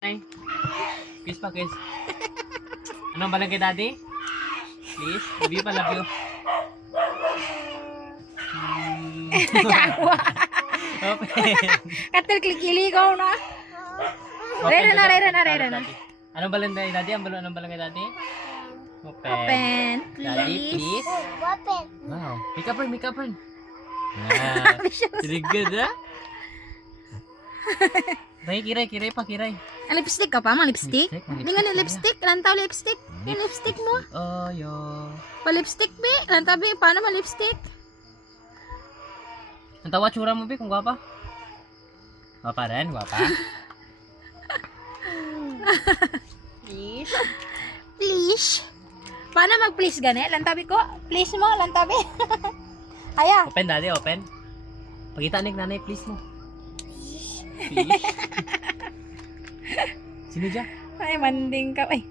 Ay. Kiss pa, kiss. Anong balang kay daddy? Please. Love you pa, love you. Gawa. Open. Katil klikiligaw na. Rera na. Anong balang kay daddy? Anong balang kay daddy? Open. Daddy, Please. please. Wow. Make up rin. Ah. Really good, ha? Kiray pa. Ang lipstick ka pa? Mga lipstick? Hindi nga ni lipstick. Lantaw lipstick. Yung lipstick mo. Oh, yo. Pa-lipstick, be. Lantaw, be. Paano ma-lipstick? Ang tawa tsura mo, be, kung gwapa. Gwapa rin, gwapa. Please. Paano mag-please gani? Lantabi ko. Please mo, lantabi. Aya. Open, daddy, open. Pakita ni nanay, please mo. Please. Sino dyan? Ay, manding ka. Ay.